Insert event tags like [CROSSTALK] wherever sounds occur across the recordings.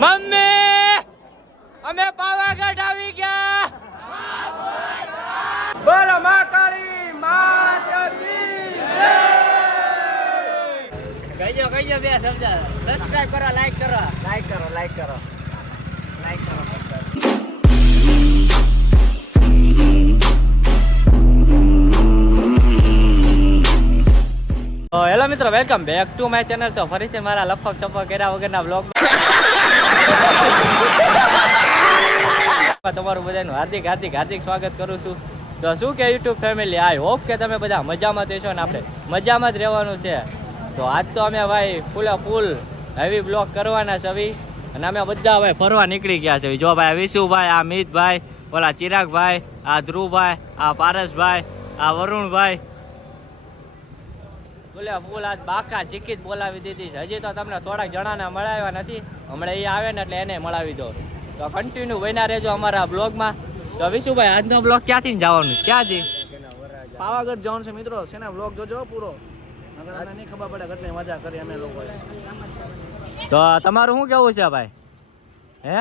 Mummy અમે પાવાગઢ આવી ગયા. બોલો મા કાળી માતા કહીજો કહીજો બે શબ્દ. સબસ્ક્રાઇબ કરો લાઈક કરો. લાઈક કરો લાઈક કરો. લાઈક કરો. તો હેલો મિત્રો welcome back to my channel તો ફરીથી મારા લફક ચપક કર્યા વગરના બ્લોગ તમારું બધાનું હાર્દિક હાર્દિક હાર્દિક સ્વાગત કરું છું. તો શું કે યુટ્યુબ ફેમિલી આઈ હોપ કે તમે બધા મજામાં દેશો ને આપણે મજામાં જ રહેવાનું છે. તો આજ તો અમે ભાઈ ફૂલે ફૂલ હેવી બ્લોક કરવાના છે અને અમે બધા ભાઈ ફરવા નીકળી ગયા છે. જો ભાઈ વિશુભાઈ, આ મિતભાઈ, ઓલા ચિરાગભાઈ, આ ધ્રુવભાઈ, આ પારસભાઈ, આ વરુણભાઈ બોલે ફૂલ આજ બાકા જીકીત બોલાવી દીધી છે. હજી તો તમને થોડાક જણાને મળાવ્યા નથી. હમણાં એ આવે ને એટલે એને મળાવી દો. તો કન્ટિન્યુ બન્યા રહેજો અમારા બ્લોગમાં. તો વિશુભાઈ આજનો બ્લોગ ક્યાંથી જવાનું? ક્યાંથી? પાવાગઢ જવાનું છે મિત્રો. છે બ્લોગ જોજો પૂરો. તમને નહીં ખબર પડે કેટલી મજા કરી અમે લોકો તો તમારું શું કેવું છે ભાઈ? હે?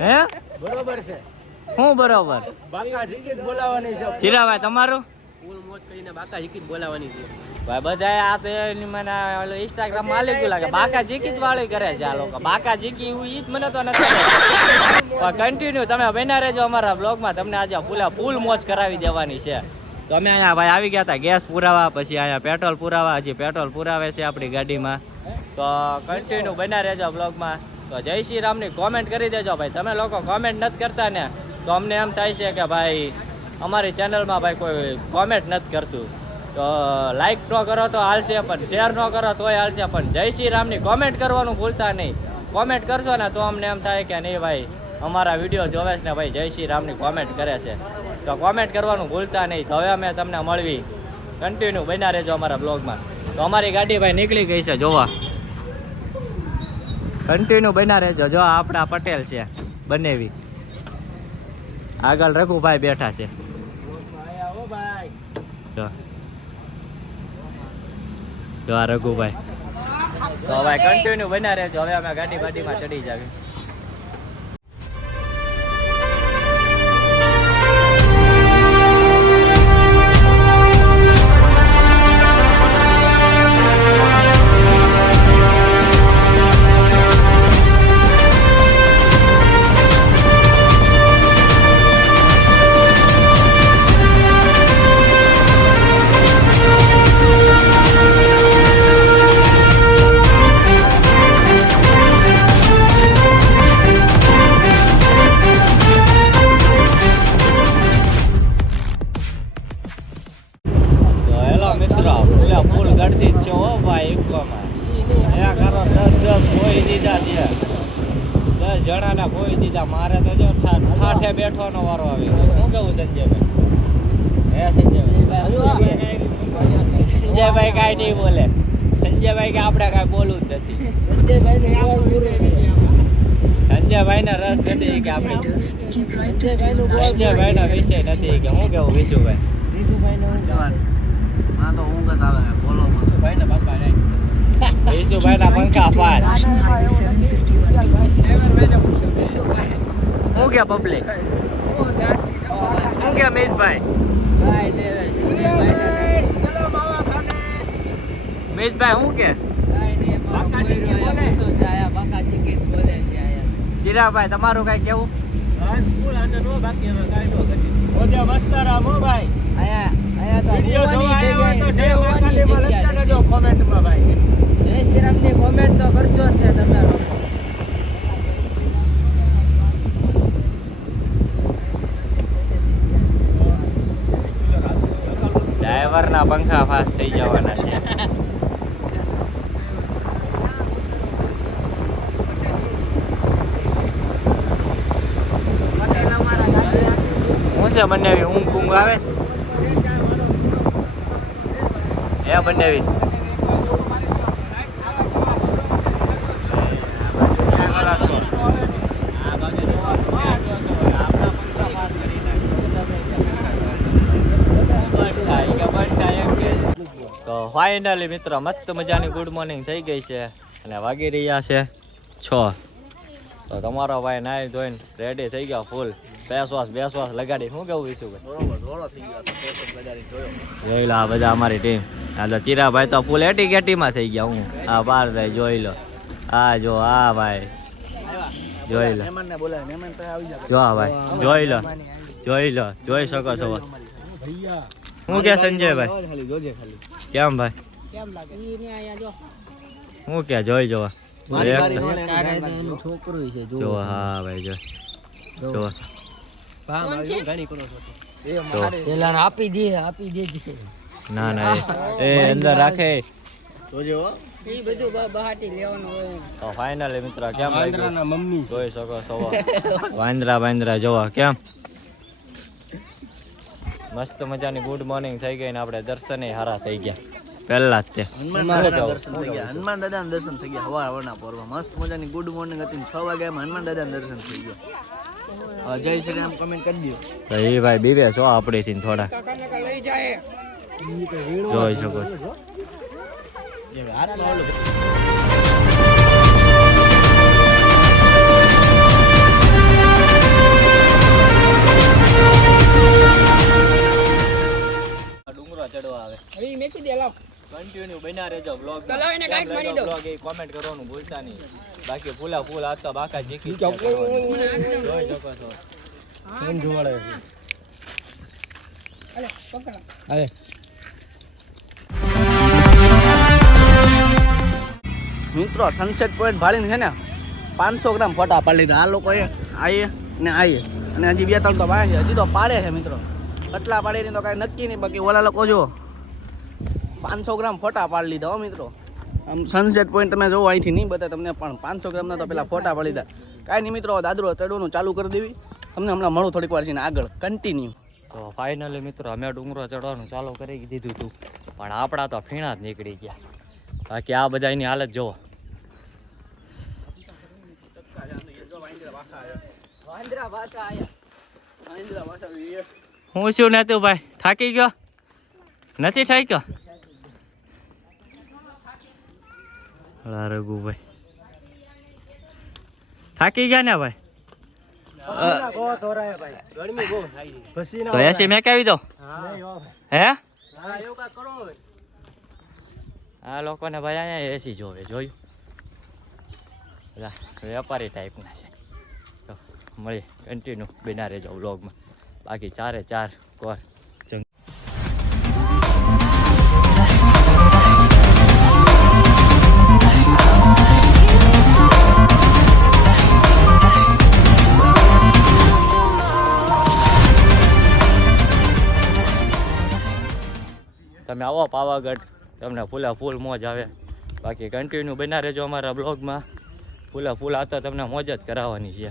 હે? બરોબર છે. શું બરોબર? બાકા જીકીત બોલાવાની છે. હીરાભાઈ તમારું? મોજ કરીને બાકા જીકીત બોલાવાની છે. ભાઈ બધા આ તો એની મને ઇન્સ્ટાગ્રામમાં આલી ગયું લાગે. બાકા જીકીત વાળી કરે છે આ લોકો. બાકા જીકી ઈ જ મને તો નથી કન્ટિન્યુ તમે બન્યા રહેજો અમારા બ્લોગમાં તમને આજે ફૂલા ફૂલ મોજ કરાવી દેવાની છે. તો અમે અહીંયા ભાઈ આવી ગયા હતા ગેસ પુરાવા પછી અહીંયા પેટ્રોલ પુરાવા. હજી પેટ્રોલ પુરાવે છે આપણી ગાડીમાં. તો કન્ટિન્યુ બન્યા રહેજો બ્લોગમાં તો જય શ્રી રામની કોમેન્ટ કરી દેજો ભાઈ. તમે લોકો કોમેન્ટ નથી કરતા ને. તો અમને એમ થાય છે કે ભાઈ અમારી ચેનલમાં ભાઈ કોઈ કોમેન્ટ નથી કરતું. તો લાઈક ન કરો તો હાલશે, પણ શેર ન કરો તોય હાલશે, પણ જય શ્રી રામની કોમેન્ટ કરવાનું ભૂલતા નહીં. કોમેન્ટ કરશો ને તો અમને એમ થાય કે નહીં ભાઈ, અમારા વીડિયો જોવે છે ને ભાઈ, જય શ્રી રામની કોમેન્ટ કરે છે. તો કોમેન્ટ કરવાનું ભૂલતા નહીં. તો હવે અમે તમને મળવી. કન્ટિન્યુ બન્યા રહેજો અમારા બ્લોગમાં તો અમારી ગાડી ભાઈ નીકળી ગઈ છે, જોવા. કન્ટિન્યુ બન્યા રહેજો. જો, આપણા પટેલ છે, બનેવી. આગળ રઘુભાઈ બેઠા છે. જો જો આ રઘુભાઈ. તો ભાઈ કન્ટિન્યુ બના રહેજો. હવે અમે ગાડી બાડીમાં ચડી જાવી. સંજયભાઈ ને રસ નથી કે આપણે સંજયભાઈ ભાઈના વિષય નથી કે હું કેવું વિશુભાઈ માં તો ઊંઘ આવે બોલો [LAUGHS] વિશુભાઈ ના પંખા પાર. હું કે પબ્લિક હું કે મિતભાઈ? મિતભાઈ હું કે ચિરાભાઈ તમારું કઈ કેવું. ડ્રાઈવર ના પંખા ફાસ થઈ જવાના છે હું છે બંને ઊંઘ ઊંઘ આવે છે. એ બંને તો ફાઇનલી મિત્રો, મસ્ત મજાની ગુડ મોર્નિંગ થઈ ગઈ છે. અને વાગી રહ્યા છે છ. તો તમારો ભાઈ નાઈ ધોઈને રેડી થઈ ગયો ફૂલ બેસવાસ બેસવાસ લગાડી. શું કેવું વિશુભાઈ બરોબર ધોળો થઈ ગયો તો પોસ્ટ બજારી જોયો. જોઈ લો આ બધા અમારી ટીમ આ તો ચીરાભાઈ તો ફૂલ એટી કેટીમાં થઈ ગયા હું. આ બાર ભાઈ જોઈ લો. આ જો આ ભાઈ. જોઈ લો. જો હા ભાઈ જોઈ લો. જોઈ લો. જોઈ શકો છો શું કે સંજયભાઈ ખાલી જોજે ખાલી. કેમ ભાઈ? કેમ લાગે? ઈ ને અહીંયા જો. શું કે જોઈ જોવા. મારી બારી નો લે એની તારે ધ્યાન તો એનું રાખજો. છોકરું છે જો. જો હા ભાઈ જો. જો. પેલા આપી દે આપી દે ના ના એ એ અંદર રાખે. જોજે એ બધું બહાટી લેવાનું હોય તો ફાઇનલી મિત્ર કેમ જોઈ શકો વાંદરા વાંદરા જોવા કેમ? મસ્ત મજાની ગુડ મોર્નિંગ થઈ ગઈ ને આપણે દર્શને હારા થઈ ગયા. પહેલા જ તે હનુમાન દાદાના દર્શન થઈ ગયા. હનુમાન દાદાના દર્શન થઈ ગયા હવા હવારના પર્વમાં. મસ્ત મજાની ગુડ મોર્નિંગ હતી ને છ વાગે હનુમાન દાદા દર્શન થઈ ગયા. જય શ્રી રામ કમેન્ટ કરી દો તો એ ભાઈ બીવે છો આપણીથી થોડા કાકા લઈ જાય જોઈ શકો ડુંગરો ચડવા આવે. હવે ઈ લાવ. કન્ટિન્યુ બન્યા રહેજો બ્લોગ ચલો એને ગાઈડ મારી દો. બ્લોગ એ કોમેન્ટ કરવાનું ભૂલતા નહીં. બાકી ફૂલા ફૂલ આતા બાકા જીકી. જોઈ શકો છો. અલે પકડ. મિત્રો સનસેટ પોઈન્ટ ભાળીને છે ને પાંચસો ગ્રામ ફોટા પાડી લીધા આ લોકોએ આવીએ ને આવીએ અને હજી બે ત્રણ તો પાડે છે. હજી તો પાડે છે મિત્રો. કેટલા પાડે તો કાંઈ નક્કી નહીં. બાકી ઓલા લોકો જો પાંચસો ગ્રામ ફોટા પાડી લીધા હો મિત્રો. આમ સનસેટ પોઈન્ટ તમે જોવો અહીંથી નહીં બતાવે તમને પણ પાંચસો ગ્રામના તો પેલા ફોટા પાડી લીધા કાંઈ નહીં મિત્રો દાદરો ચડવાનું ચાલુ કરી દેવી. તમને હમણાં મળું થોડીક વાર છે ને આગળ કન્ટિન્યુ તો ફાઇનલી મિત્રો અમે ડુંગરો ચડવાનું ચાલુ કરી દીધું હતું પણ આપણા તો ફીણા જ નીકળી ગયા. બાકી આ બધા એની હાલત જોવો. વાંદરા ભાષા આયા હું શું નેતું ભાઈ? થાકી ગયો? નથી થાક્યો? અલા રઘુભાઈ. થાકી ગયા ને ભાઈ? તો એસી મેં કાવી દો. હે. આ લોકોને ભાઈ અહીંયા એસી જોવે જોયું? વેપારી ટાઈપના છે. તો મળીએ કન્ટિન્યુ બિના રહેજો વ્લોગમાં બાકી ચારે ચાર કોર. આવો પાવાગઢ. તમને ફૂલા ફૂલ મોજ આવે. બાકી કન્ટિન્યુ બના રહેજો અમારા બ્લોગમાં ફૂલા ફૂલ આ તમને મોજ જ કરાવવાની છે.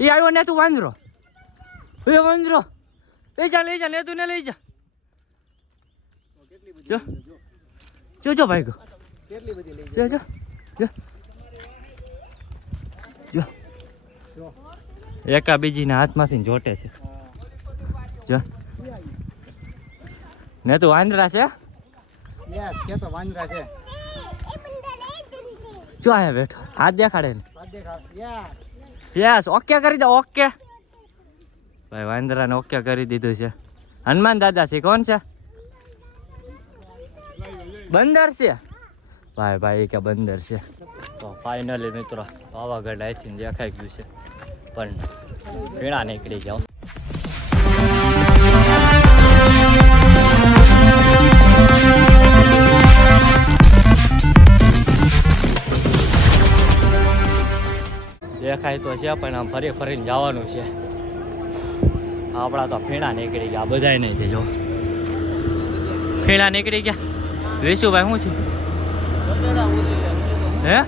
એ આવ્યો ને તું વાંદરો. એ વાંદરો. લઈ જા લઈ જા લે તું ને લઈ જા. જો. જો જો ભાઈ કેટલી બધી લઈ જો જો જો. જો. એકા બીજીના હાથમાંથી જોટે છે. જો. ને તું વાંદરા છે? યસ કે તો વાંદરા છે. જો આયા બેઠો. હાથ દેખાડે ને. આ દેખા યસ. યસ ઓકે કરી દો ઓકે. ભાઈ, વાંદરાને ઓકે કરી દીધું છે. હનુમાન દાદા છે કોણ છે? બંદર છે? ભાઈ ભાઈ કે બંદર છે. તો ફાઇનલી મિત્રો પાવાગઢ અહીંથી દેખાઈ ગયું છે. પણ પીણા નીકળી ગયો દેખાય તો છે, પણ આમ ફરી ફરીને જવાનું છે. આપણા તો ફેણા નીકળી ગયા બધા નહીં થઈ જો ફેણા નીકળી ગયા? વિશુભાઈ શું છે? હે?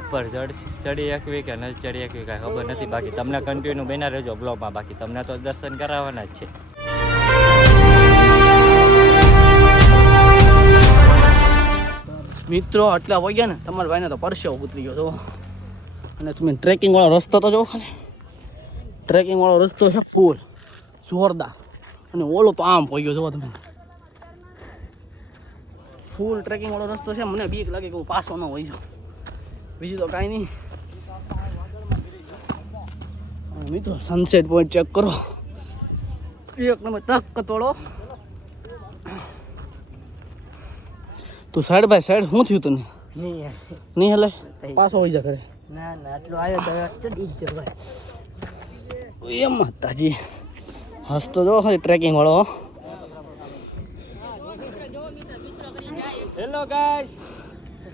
ઉપર ચડી એકવી કે ન ચડી એકવી કાંઈ ખબર નથી. બાકી તમને કન્ટિન્યુ બન્યા રહેજો બ્લોગમાં બાકી તમને તો દર્શન કરાવવાના જ છે. મિત્રો આટલા વાગ્યા ને તમારા ભાઈને તો પરસેવો ઉતરી ગયો તો અને તમે ટ્રેકિંગ વાળો રસ્તો તો જોવો ખાલી. ટ્રેકિંગ વાળો રસ્તો છે ફૂલ જોરદાર. અને ઓલો તો આમ પડી ગયો જો તમે. ફૂલ ટ્રેકિંગ વાળો રસ્તો છે મને બીક લાગે કે હું પાછો ન હોય બીજું તો કાંઈ નહીં. મિત્રો સનસેટ પોઈન્ટ ચેક કરો. એક નંબર તક કતોડો. તું સાઈડ બાય સાઈડ શું થયું તને? નહીં નહીં હલે પાછો હોય જા ઘરે. ના ના આટલો આવ્યો ચડી જ જવાય એ માતાજી. હસતો જો હોય ટ્રેકિંગ વાળો હેલો ગાઈસ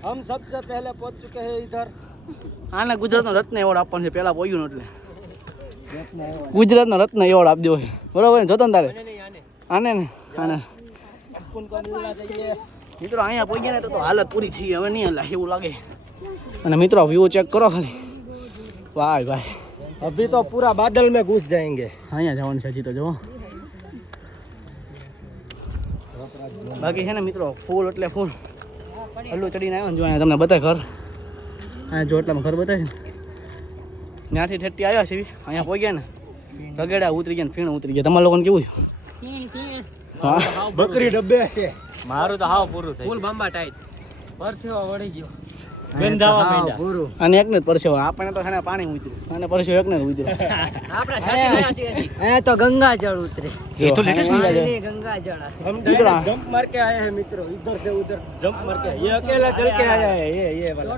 હમ સબસે પહેલે પહોંચ ચુકે હે ઇધર આને ગુજરાતનો રત્ન એવોર્ડ આપવાનો છે પહેલા પોયું એટલે. ગુજરાતનો રત્ન એવોર્ડ આપ દેવો બરોબર ને જોતો ને તારે? આને ને આને. મિત્રો અહીંયા પહોંચ્યા ને તો હાલત પૂરી થઈ હવે નહીં લાગે એવું લાગે. અને મિત્રો વ્યૂ ચેક કરો ખાલી. વાહ ભાઈ અભી તો પૂરા બાદલ મેં ઘૂસ જાયંગે. અહીંયા જવાનું છે હજી તો જુઓ. બાકી છે ને મિત્રો ફૂલ એટલે ફૂલ. હલ્લું ચડીને આવ્યો ને જો અહીંયા તમને બધા ઘર. અહીંયા જો એટલામાં ઘર બતાવે ને. ત્યાંથી ઠેઠી આવ્યા છે અહીંયા પહોંચ્યા ને. રગેડા ઉતરી ગયા ને ફીણ ઉતરી ગયા. તમારા લોકોને કેવું છે? બકરી ડબ્બે છે. મારું તો હાવ પૂરું થયું ફૂલ બાંબા ટાઈટ પરસેવા વળી ગયો. અને એકને જ પરસેવો આપણે તો છે ને પાણી ઉતર્યું અને પરસેવો એકને જ ઉતર્યું [LAUGHS] આપણે અહીંયા તો ગંગા જળ ઉતરે એ તો લેટેસ્ટ ગંગા જળ हम इधर आ। डायरेक्ट जंप मार के आए हैं मित्रों इधर से उधर जंप मार के ये अकेला चल के आया है ये ये वाला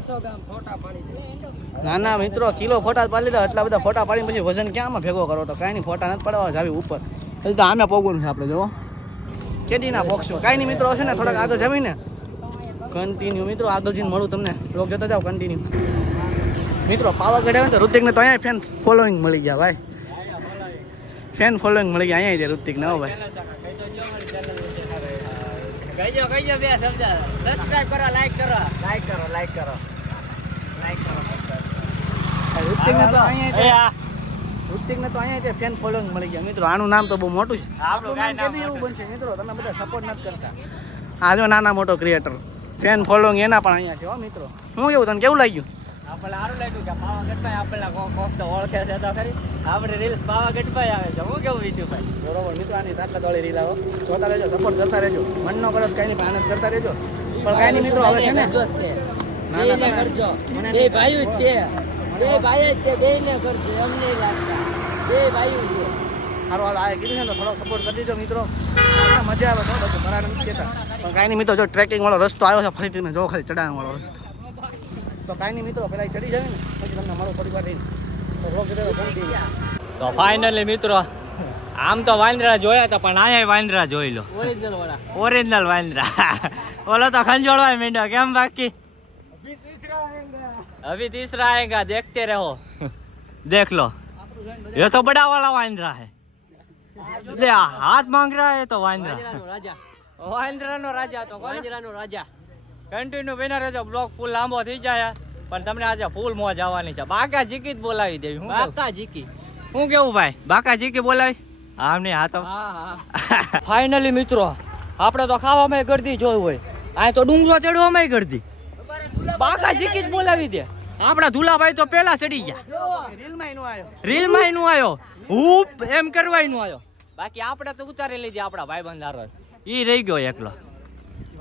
ના ના મિત્રો કિલો ફોટા જ પાડી લીધા એટલા બધા ફોટા પાડીને પછી વજન ક્યાંમાં ભેગો કરો તો કાંઈ નહીં ફોટા નથી પડવા જાવી ઉપર હજી તો આમે પોગવાનું છે આપણે જોવો કેદી ના પોગશું કાંઈ નહીં મિત્રો હશે ને થોડાક આગળ જમીને કન્ટિન્યુ મિત્રો આગળ જઈને મળું તમને. લોક જતા જાઓ કન્ટિન્યુ મિત્રો પાવાગઢ આવે ને તો ઋતિકને તો અહીંયા ફેન ફોલોઈંગ મળી ગયા ભાઈ. ફેન ફોલોઈંગ મળી ગયા અહીંયા ઋતિકને હો ભાઈ. ફેન ફોલોઈંગ મળી ગયા. મિત્રો આનું નામ તો બહુ મોટું છે. આપણું નામ કીધું એવું બનશે. મિત્રો તમે બધા સપોર્ટ નથી કરતા. આ જો નાના મોટો ક્રિએટર ફેન ફોલોઈંગ એના પણ અહીંયા છે હો મિત્રો. હું એવું તને કેવું લાગ્યું? આપણને સારું લાગ્યું કે પાવાગઢમાં આપણને કોક તો ઓળખે છે તો ખરી. આપણે રીલ્સ પાવાગઢમાં આવે છે. હું કેવું વિશુભાઈ બરોબર મિત્રો આની તાકાત વાળી રીલ આવો. જોતા રહેજો સપોર્ટ કરતા રહેજો. મન ન કરો કઈ નહીં આનંદ કરતા રહેજો. પણ કઈ નહીં મિત્રો હવે છે ને? ના ના કરજો. બે ભાઈ જ છે. બે ભાઈ જ છે બે ને કરજો એમ નહીં લાગતા. બે ભાઈ છે. સારું હાલ આ કીધું છે ને તો થોડો સપોર્ટ કરી દેજો મિત્રો. તમને મજા આવે થોડો બધું કરાર નથી કહેતા પણ કાંઈ નહીં મિત્રો જો ટ્રેકિંગ વાળો રસ્તો આવ્યો છે ફરીથી ને જો ખાલી ચડાવવા વાળો રસ્તો તો કાંઈ નહીં મિત્રો પહેલાં ચડી જાય ને પછી તમને મળો થોડી વાર રહીને તો vlog જોતા રહો, continue. તો ફાઇનલી મિત્રો આમ તો વાંદરા જોયા હતા પણ અહીંયા વાંદરા જોઈ લો ઓરિજિનલ વાળા ઓરિજિનલ વાંદરા ઓલો તો ખંજોળવા માંડ્યો કેમ બાકી अभी तीसरा आएगा देखते रहो देख लो ये तो बड़ा वाला वांद्रा है એટલે હાથ માંગરા એ તો વાંદરા. રાજા. વાંદરાનો રાજા તો વાંદરાનો રાજા. કન્ટિન્યુ બિના રહેજો બ્લોક ફૂલ લાંબો થઈ જાય પણ તમને આજે ફૂલ મોજ જવાની છે. બાકા જીકી જ બોલાવી દેવી હું બાકા જીકી. હું કેવું ભાઈ? બાકા જીકી બોલાવીશ? હા આમને હા તો. ફાઇનલી [LAUGHS] મિત્રો આપણે તો ખાવામાં ગરદી જોયું હોય. અહીં તો ડુંગરો ચડવામાં ગરદી. બાકા જીકી જ બોલાવી દે. આપણા ધુલાભાઈ તો પેલા ચડી ગયા. રીલમાં આવ્યો રીલમાં આવ્યો હું એમ કરવા આવ્યો બાકી આપણે તો ઉતારી લીધી આપણા ભાઈ બંધારો એ રહી ગયો એકલો.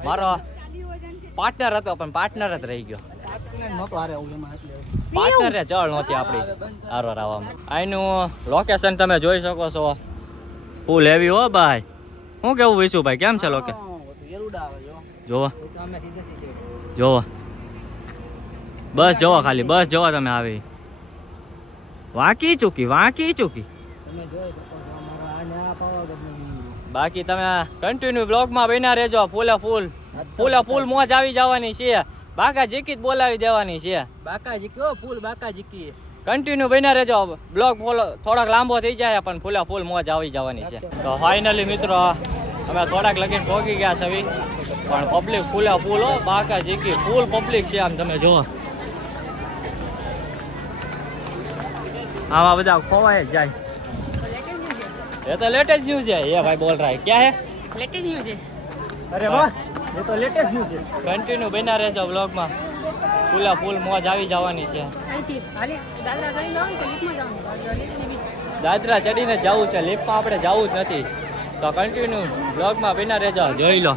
મારો પાર્ટનર હતો પણ પાર્ટનર જ રહી ગયો. હારે પાર્ટનરે જળ નહોતી આપણી હારો રાવામાં આનું લોકેશન તમે જોઈ શકો છો. ફૂલ હેવી હો ભાઈ. હું કેવું વિશું ભાઈ? કેમ છે લોકે જોવા. જોવો. બસ જોવા ખાલી બસ જોવા તમે આવી. વાંકી ચૂકી વાંકી ચૂકી. બાકી તમે કન્ટિન્યુ બ્લોગમાં બન્યા રહેજો ફૂલે ફૂલ. ફૂલે ફૂલ મોજ આવી જવાની છે. બાકા જીકી બોલાવી દેવાની છે. બાકા જીકી ફૂલ બાકા જીકી કન્ટિન્યુ બન્યા રહેજો. બ્લોગ ફોલો થોડાક લાંબો થઈ જાય પણ ફૂલે ફૂલ મોજ આવી જવાની છે. તો ફાઇનલી મિત્રો અમે થોડાક લગીન પહોંચી ગયા છવી પણ પબ્લિક ફૂલે ફૂલ હો બાકા જીકી ફૂલ પબ્લિક છે આમ તમે જુઓ. આવા બધા ખોવાય જ જાય. ये तो लेटेस्ट न्यूज है ये भाई बोल रहा है क्या है लेटेस्ट न्यूज है અરે વાહ એ તો લેટેસ્ટ ન્યૂઝ છે કન્ટિન્યુ બન્યા રહેજો બ્લોગમાં ફૂલા ફૂલ મોજ આવી જવાની છે અહીંથી હાલે દાદરા કરી જાવ ને તો લીફમાં જવાનું દાદરા લીફની બી દાદરા ચડીને જવું છે લિફ્ટમાં આપણે જવું જ નથી તો કન્ટિન્યુ બ્લોગમાં બન્યા રહેજો જોઈ લો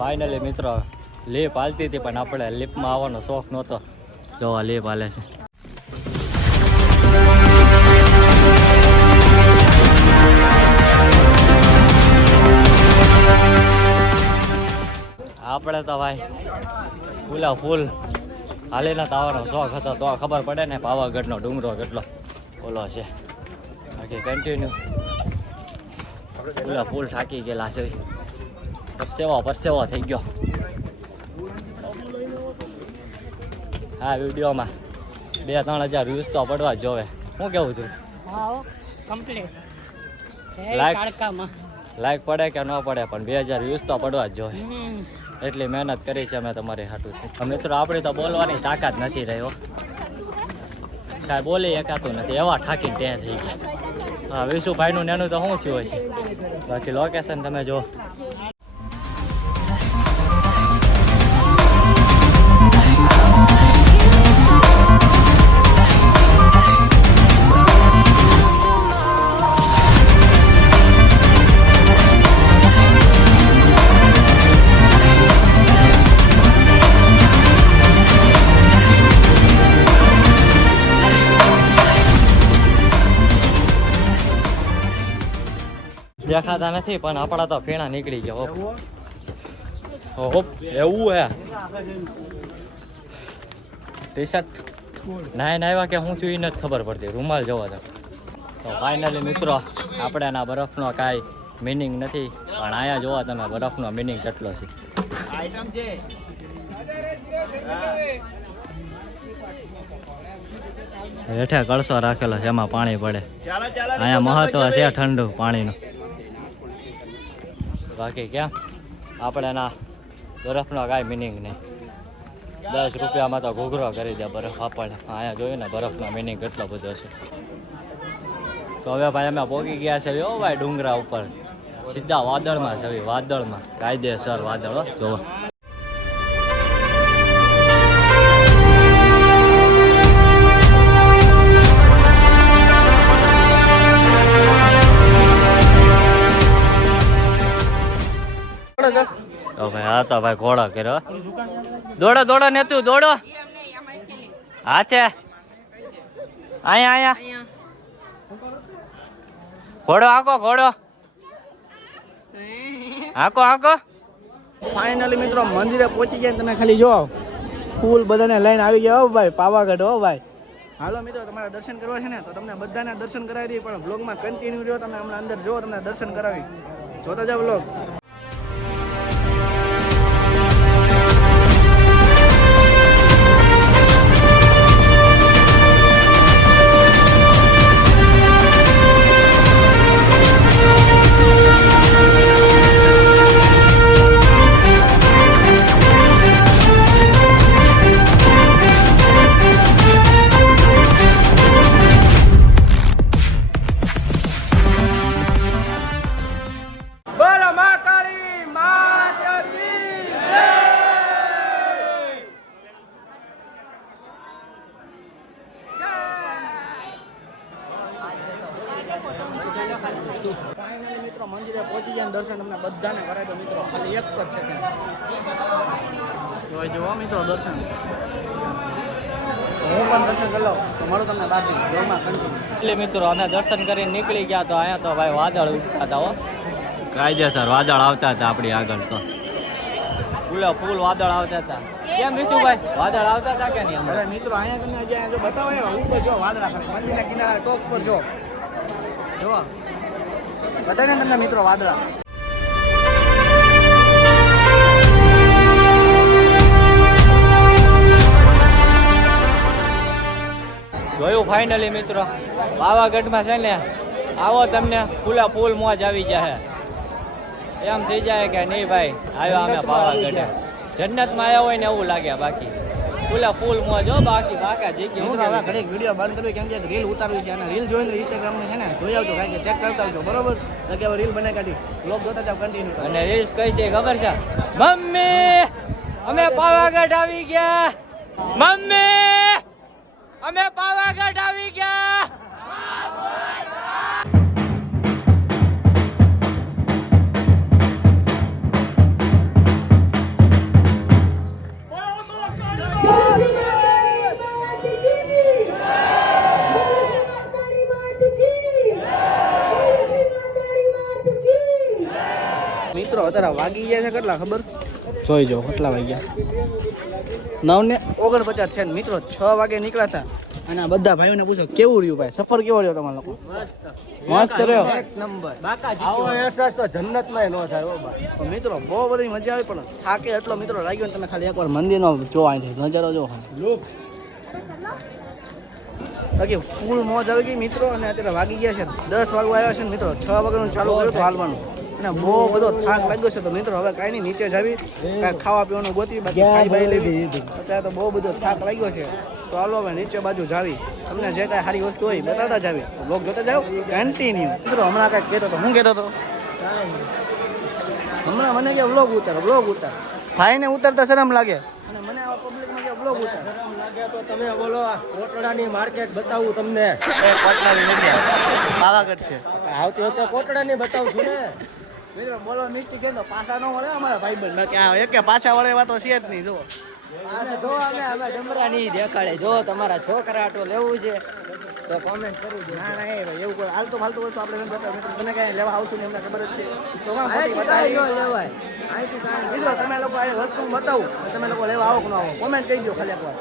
ફાઇનલી મિત્રો લીપ હાલતી હતી, પણ આપણે લીપમાં આવવાનો શોખ નહોતો. જોવા લીપ હાલે છે. આપણે તો ભાઈ ફૂલા ફૂલ હાલીને તાવાનો શોખ હતો. તો ખબર પડે ને પાવાગઢનો ડુંગરો કેટલો ઓલો છે. બાકી કન્ટિન્યુ ફૂલા ફૂલ થાકી ગયેલા છે. પરસેવો પરસેવો થઈ ગયો. હા વિડીયોમાં બે ત્રણ હજાર વ્યૂઝ તો પડવા જોવે. શું કેવું છું? લાઈક પડે કે ન પડે પણ બે હજાર વ્યૂઝ તો પડવા જ જોવે. એટલી મહેનત કરી છે અમે તમારી હાટું. મિત્રો આપણી તો બોલવાની તાકાત નથી રહ્યો કાંઈ બોલી એકાતું નથી. એવા ઠાકીને ત્યાં થઈ ગયા. હા વિશુભાઈનું નેનું તો શું થયું છે બાકી લોકેશન તમે જો દેખાતા નથી પણ આપણા તો ફેણા નીકળી ગયા હોપ હોપ એવું હે. ટી શર્ટ નાય નાયવા કે હું છું એ નથી ખબર પડતી. રૂમાલ જવા દો તો ફાઇનલી મિત્રો આપણે એના બરફનો કાંઈ મિનિંગ નથી પણ અહીંયા જોવા તમે બરફનો મિનિંગ કેટલો છે. હેઠે કળશો રાખેલો છે એમાં પાણી પડે. અહીંયા મહત્વ છે ઠંડુ પાણીનું. બાકી ક્યાં? આપણે ના બરફનો કાંઈ મિનિંગ નહીં. દસ રૂપિયામાં તો ઘૂઘરો કરી દે બરફ આપણને અહીંયા જોયું ને, બરફનો મિનિંગ કેટલો બધો છે. તો હવે ભાઈ અમે પોગી ગયા છે ઓ ભાઈ ડુંગરા ઉપર. સીધા વાદળમાં છે વાદળમાં. કાયદેસર વાદળ જોવો. તો ભાઈ, હા તો ભાઈ ઘોડો કર્યો. દોડો દોડો ને તું દોડો. હા છે. અહીંયા અહીંયા. ઘોડો આકો ઘોડો. આકો આકો ફાઇનલી મિત્રો, મંદિરે પહોંચી ગયા તમે ખાલી જોવો ફૂલ બધાને લઈને આવી ગયા હો ભાઈ, પાવાગઢ હો ભાઈ. હાલો મિત્રો, તમારે દર્શન કરવા છે ને, તો તમને બધાને દર્શન કરાવી દઈએ, પણ બ્લોગમાં કન્ટિન્યુ રહ્યો, તમે હમણાં અંદર જો તમને દર્શન કરાવી. જોતા જાઓ બ્લોગ મિત્રો દર્શન. હું પણ દર્શન કરી લઉં તો મળું તમને બાકી બ્લોગમાં કન્ટિન્યુ એટલે મિત્રો અમે દર્શન કરીને નીકળી ગયા તો અહીંયા તો ભાઈ વાદળ ઉઠતા હતા હો. કાયદેસર વાદળ આવતા હતા આપણી આગળ તો. ફૂલે ફૂલ વાદળ આવતા હતા. કેમ વિશુભાઈ વાદળ આવતા હતા કે નહીં અરે મિત્રો અહીંયા તમને હજી જો બતાવો ઉપર જો વાદળા ખાલી મંદિરના કિનારા ટોપ પર જો. જો બધાને તમને મિત્રો વાદળા. જોયું ફાઇનલી મિત્રો. પાવાગઢમાં છે ને આવો તમને ફૂલા ફૂલ મોજ આવી જાય એમ થઈ જાય કે નહીં ભાઈ આવ્યો અમે પાવાગઢે જન્નતમાં આવ્યા હોય ને એવું લાગે બાકી. ખુલ્લા ફૂલ મોજ હો બાકી બાકા જીકી હું મિત્રો હવે? ઘડીક વીડિયો બંધ કરવી કેમ કે રીલ ઉતારવી છે અને રીલ જોઈને ઇન્સ્ટાગ્રામ ને છે ને જોઈ આવજો કારણ કે ચેક કરતા આવજો બરોબર? કે હવે રીલ બનાવી કાઢી. બ્લોગ જોતા જાવ કન્ટિન્યુ અને રીલ્સ કઈ છે ખબર છે? મમ્મી અમે પાવાગઢ આવી ગયા. મમ્મી! અમે પાવાગઢ આવી ગયા. મિત્રો અત્યારે વાગી ગયા છે કેટલા ખબર? જોઈ જો કેટલા વાગ્યા? નવ ને ઓગણપચાસ છે મિત્રો છ વાગે નીકળ્યા હતા અને બધા ભાઈઓને પૂછો કેવું રહ્યું ભાઈ? સફર કેવો રહ્યો તમારે લોકો? મસ્ત રહ્યો. આવો અહેસાસ તો જન્નતમાં ન થાય મિત્રો બહુ બધી મજા આવી પણ થાકે એટલો મિત્રો લાગ્યો ને તમે ખાલી એકવાર મંદિરનો જો અહીંથી નજારો જો લોક. બાકી ફૂલ મોજ આવી ગઈ મિત્રો અને અત્યારે વાગી ગયા છે. દસ વાગવા આવ્યા છે મિત્રો છ વાગ્યાનું ચાલુ કર્યું હતું હાલવાનું. અને બહુ બધો થાક લાગ્યો છે તો મિત્રો હવે કાંઈ નહીં નીચે જાવી કાંઈ ખાવા પીવાનું ગોતી બાકી ખાઈ બાઈ લેવી. અત્યારે તો બહુ બધો થાક લાગ્યો છે. તો હાલો હવે નીચે બાજુ જાવી. તમને જે કાંઈ સારી વસ્તુ હોય બતાવતા જાવી. બ્લોગ જોતા જાવ કન્ટિન્યુ મિત્રો હમણાં કાંઈક કહેતો હતો હું કહેતો હતો? હમણાં મને કે બ્લોગ ઉતાર બ્લોગ ઉતાર. ભાઈને ઉતારતા શરમ લાગે. અને મને આવા પબ્લિકમાં કે બ્લોગ ઉતાર. શરમ લાગે તો તમે બોલો કોટડાની માર્કેટ બતાવું તમને. નથી પાવાગઢ છે. આવતી વખતે કોટડાની બતાવું છું ને. મિત્રો બોલો મિસ્ટેક તો પાછા ન મળે અમારા ભાઈ બંધ કે એક કે પાછા વળે એવા તો છે જ નહીં જો જો અમે અમે ડમરા નહીં દેખાડે. જો તમારા છોકરા આટો લેવું છે તો કોમેન્ટ કરી દો ના ના એ ભાઈ એવું કોઈ હાલતું ફાલતું વસ્તુ આપણે નથી મને કાંઈ લેવા આવશું ને એમને ખબર જ છે. તો લેવાય. મિત્રો તમે લોકો આ વસ્તુ બતાવું તમે લોકો લેવા આવો કે ન આવો? કોમેન્ટ કહી દો ખાલી એકવાર.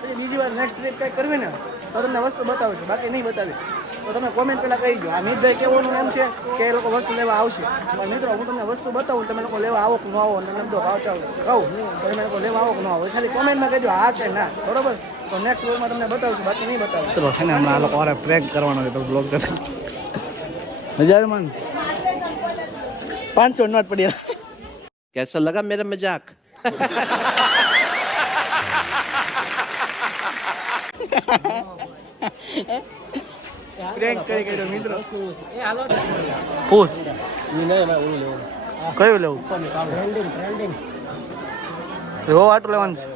પછી બીજી વાર નેક્સ્ટ ટ્રીપ કંઈક કરવી ને તો તમને વસ્તુ બતાવું છું. બાકી નહીં બતાવી. તો તમે કોમેન્ટ પહેલાં કહી દો આ મિતભાઈ એમ છે કે એ લોકો વસ્તુ લેવા આવશે. પણ મિત્રો હું તમને વસ્તુ બતાવું તમે લોકો લેવા આવો કે ન આવો તમને તો ભાવ ચાવ કહું તમે લોકો લેવા આવો કે ન આવો ખાલી કોમેન્ટમાં કહેજો. હા છે ના બરોબર? તો નેક્સ્ટ વ્લોગમાં તમને બતાવશું બાકી નહીં બતાવું. મિત્રો છે ને હમણાં આ લોકો અરે પ્રેક કરવાનો હોય તો બ્લોગ કરે હજાર મન? પાંચસો નોટ પડી કેસો લગા મેરા મજાક? હે [LAUGHS] પ્રેન્ક કરી કર્યો મિત્રો? પૂછ. કયું લેવું? ટ્રેન્ડિંગ ટ્રેન્ડિંગ એવો આટલું લેવાનું છે.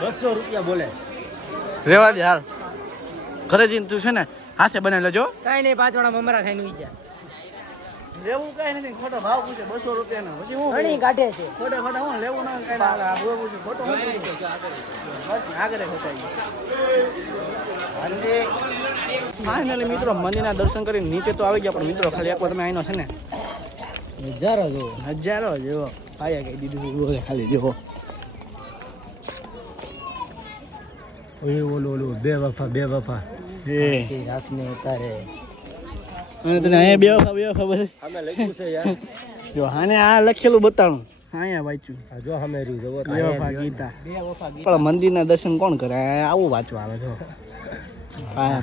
બસો રૂપિયા બોલે. રેવા દે હાલ. ઘરે જઈને તું છે ને હાથે બનાવી લેજો. કાંઈ નહીં પાંચ વાળા મમરા થઈને ઉઈ લેવું કઈ નથી ખોટો ભાવ પૂછે બસો રૂપિયાનો. પછી હું ઘણી કાઢે છે. ખોટા ખોટા હું લેવું ના કઈ ના આ પૂછે ખોટો હું પૂછું? બસ આગળ ખોટાઈ ફાઇનલી મિત્રો મંદિરના દર્શન કરીને નીચે તો આવી ગયા પણ મિત્રો ખાલી એકવાર તમે આઈનો છે ને? હજારો જો હજારો જેવો આયા કહી દીધું બોલે ખાલી જેવો ઓલું ઓલું ઓલું બે વફા બે વફા. એ રાખને ઉતારે. અને તને અહીંયા બે વખત બે વખત બધે. અમે લખ્યું છે યાર. [LAUGHS] જો હાને આ લખેલું બતાવું અહીંયા વાંચ્યું. જો અમે રહ્યું જવો બે વખા ગીતા. પણ મંદિરના દર્શન કોણ કરે? આવું વાંચવા આવે જો.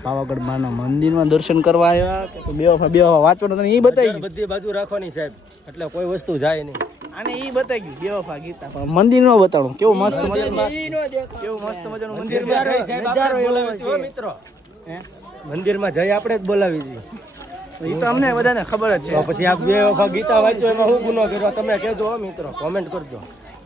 પાવાગઢ માના મંદિરમાં દર્શન કરવા આવ્યા કે તો બે બે વાંચવાનું તને એ બતાવી બધી બાજુ રાખવાની સાહેબ. એટલે કોઈ વસ્તુ જાય નહીં. આને એ બતાવી ગયું બે ગીતા. પણ મંદિર નો બતાડું કેવું મસ્ત મજાનું કેવું મસ્ત મજાનું મંદિર મિત્રો. મંદિરમાં જઈ આપણે જ બોલાવી હતી એ તો અમને બધાને ખબર જ છે. પછી આ બે વખત ગીતા વાંચો એમાં હું ગુનો કર્યો? તમે કહેજો મિત્રો કોમેન્ટ કરજો.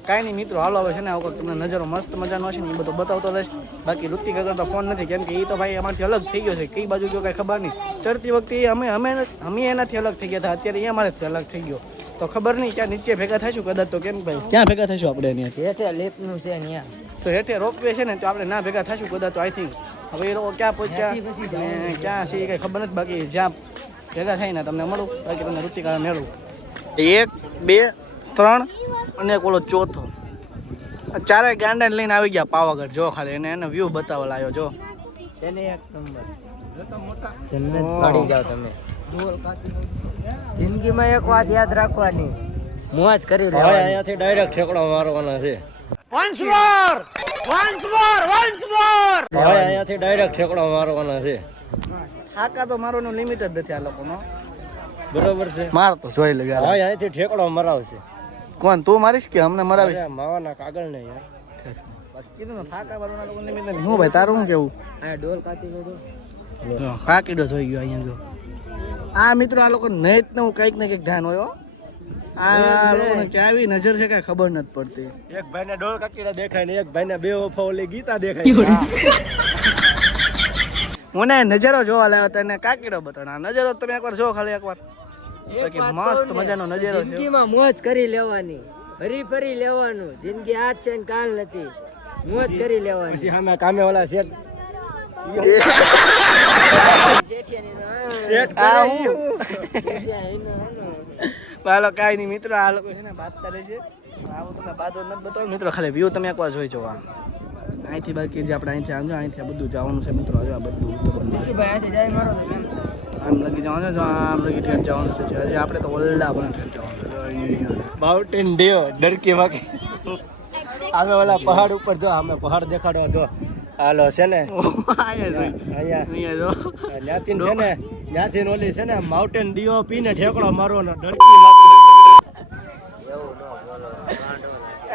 કાંઈ નહીં મિત્રો હાલો હવે છે ને આ વખત તમને નજરો મસ્ત મજાનો હશે ને એ બધું બતાવતો રહીશ. બાકી ઋતિક આગળ તો ફોન નથી કેમ કે એ તો ભાઈ અમારથી અલગ થઈ ગયો છે કઈ બાજુ ગયો કાંઈ ખબર નહીં. ચડતી વખતે એ અમે અમે અમે એનાથી અલગ થઈ ગયા હતા અત્યારે એ અમારેથી અલગ થઈ ગયો. તો ખબર નહીં ક્યાં નીચે ભેગા થશું કદાચ તો કેમ ભાઈ? ક્યાં ભેગા થશું આપણે અહીંયા? હેઠે લેપનું છે અહીંયા. તો હેઠે રોપવે છે ને તો આપણે ના ભેગા થશું કદાચ તો આઈ થિંક હવે એ લોકો ક્યાં પહોંચ્યા? ક્યાં છે એ કંઈ ખબર નથી બાકી જ્યાં ભેગા થઈને તમને મળું બાકી તમને ઋતિકા મેળવું. એક બે ત્રણ અને એક ઓલો ચોથો. આ ચારેય ગાંડાને લઈને આવી ગયા પાવાગઢ જો ખાલી એને એને વ્યૂ બતાવવા લાવ્યો જો. એને એક નંબર જન્નત પડી જાવ તમે. જિંદગીમાં એક વાત યાદ રાખવાની. મોજ કરી લેવાની અહીંયાથી ડાયરેક્ટ ઠેકડો મારવાના છે. હવે અહીંયાથી ડાયરેક્ટ ઠેકડો મારવાના છે. હાકા તો મારોનો લિમિટ જ નથી આ લોકોનો. બરોબર છે. માર તો જોઈ લે હા અહીંથી ઠેકડો મરાવશે. કોણ તું મારીશ કે અમને મરાવીશ? માવાના કાગળ ને યાર. કીધું ને ફાકા વાળું લોકો લિમિટ નથી. હું ભાઈ તારું શું કેવું? આ ડોલ કાચી ગયો જો કાકીડો થઈ ગયો અહીંયા જો. આ મિત્રો આ લોકો નહીં ને હું કંઈક ને કંઈક ધ્યાન હોય હો. આ લોકોને કેવી નજર છે કાંઈ ખબર નથી પડતી. એક ભાઈને ડોલ કાકીડા દેખાય ને એક ભાઈને બે વફા ઓલી ગીતા [LAUGHS] દેખાય. મને નજારો જોવા લાવ્યો તને કાકીડો બતાડો. નજારો તમે એકવાર જો ખાલી એકવાર. મસ્ત મજાનો નજારો છે. જિંદગીમાં મોજ કરી લેવાની. ફરી ફરી લેવાનું. જિંદગી આજ છે ને કાલ નથી. મોજ કરી લેવાની. પછી સામે કામે ઓલા શેઠ. હાલો કાંઈ નહીં મિત્રો આ લોકો છે ને બાતતા કરે છે. આવું તમને બાજુ નથી બતાવો મિત્રો ખાલી વ્યૂ તમે એકવાર જોઈ જોવા અહીંથી બાકી જે આપણે અહીંથી આમ અહીંથી આ બધું જવાનું છે મિત્રો. આ બધું તો બધું ભાઈ આજે જાય મારો તો કેમ? આમ લગી જવાનું છે આમ લગી ઠેઠ જવાનું છે હજી આપણે તો ઓલડા પણ ઠેઠ જવાનું છે. માઉન્ટેન ડ્યુ ડરકી વાકી અમે ઓલા પહાડ ઉપર જો અમે પહાડ દેખાડો જો. હાલો છે ને? ત્યાંથી છે ને ત્યાંથી ઓલી છે ને માઉન્ટેન ડીઓ પીને ઠેકડો મારવાનો ને ડરકી માકી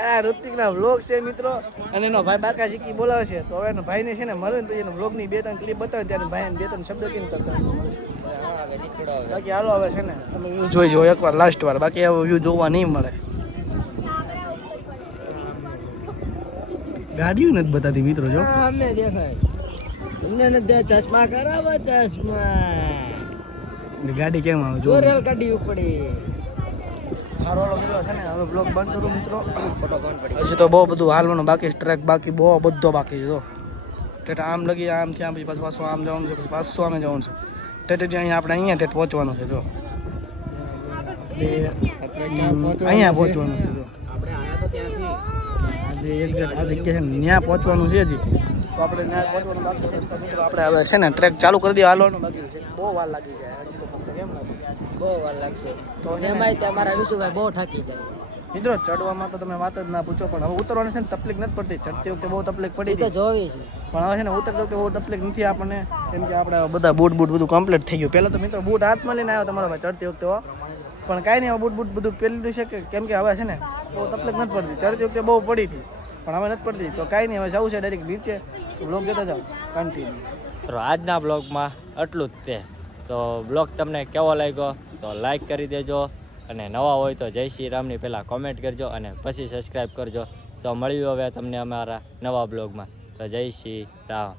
આ ઋતિકના વ્લોગ છે મિત્રો. અને એનો ભાઈ બાકા શીખી બોલાવે છે. તો હવે એનો ભાઈને છે ને મળે ને તો એનો વ્લોગની બે ત્રણ ક્લિપ બતાવે ત્યારે ભાઈને બે ત્રણ શબ્દ કીને કરતા બાકી હાલો આવે છે ને તમે વ્યૂ જોઈ જો એકવાર લાસ્ટ વાર. બાકી હવે વ્યૂ જોવા નહીં મળે. ગાડીઓ નથી બતાતી મિત્રો જો. અમને દેખાય. તમને નથી દે ચશ્મા કરાવો ચશ્મા. ગાડી કેમ આવે જો. રેલ ગાડી ઉપડી. મારો વાળો મિત્રો છે ને હવે બ્લોગ બંધ કરું મિત્રો. ફોટો કોણ પડી હજી તો બહુ બધું હાલવાનું બાકી ટ્રેક બાકી બહુ બધો બાકી છે જો. ટેટ આમ લગી આમ થયા પછી પાછું પાછું આમ જવાનું છે પછી પાછું આમે જવાનું છે. ટેટ જે અહીંયા આપણે અહીંયા ટેટ પહોંચવાનું છે જો. અહીંયા પહોંચવાનું છે જો. આપણે આયા તો ત્યાંથી. આજે એક્ઝેક્ટ આ જગ્યા છે ત્યાં પહોંચવાનું છે હજી. તો આપણે ત્યાં પહોંચવાનું બાકી છે. મિત્રો આપણે હવે છે ને ટ્રેક ચાલુ કરી દઈએ હાલવાનું બાકી છે. બહુ વાર લાગી જાય. હજી તો કેમ લાગે? બહુ વાર લાગશે. તો એમાંય તમારા વિશુભાઈ બહુ થાકી જાય. મિત્રો ચડવામાં તો તમે વાત જ ના પૂછો પણ હવે ઉતરવાની છે ને તકલીફ નથી પડતી. ચડતી વખતે બહુ તકલીફ પડી તો જોવી છે. પણ હવે છે ને ઉતરતી વખતે બહુ તકલીફ નથી આપણને. કેમ કે આપણે બધા બૂટ બૂટ બધું કમ્પ્લીટ થઈ ગયું. પહેલાં તો મિત્રો બૂટ હાથમાં લઈને આવ્યો તમારો ભાઈ ચડતી વખતે પણ કાંઈ નહીં હવે બૂટ બૂટ બધું પહેરી લીધું છે કે કેમ કે હવે છે ને બહુ તકલીફ નથી પડતી. ચડતી વખતે બહુ પડી હતી. પણ નથી પડતી. તો કાંઈ નહીં, હવે જવું છે ડાયરેક્ટ નીચે બ્લોગ જોતા જાઓ. કન્ટિન્યુ તો આજના બ્લોગમાં આટલું જ તે. તો બ્લોગ તમને કેવો લાગ્યો, તો લાઈક કરી દેજો. અને નવા હોય તો જય શ્રી રામની પહેલાં કોમેન્ટ કરજો અને પછી સબસ્ક્રાઈબ કરજો. તો મળ્યું હવે તમને અમારા નવા બ્લોગમાં તો જય શ્રી રામ.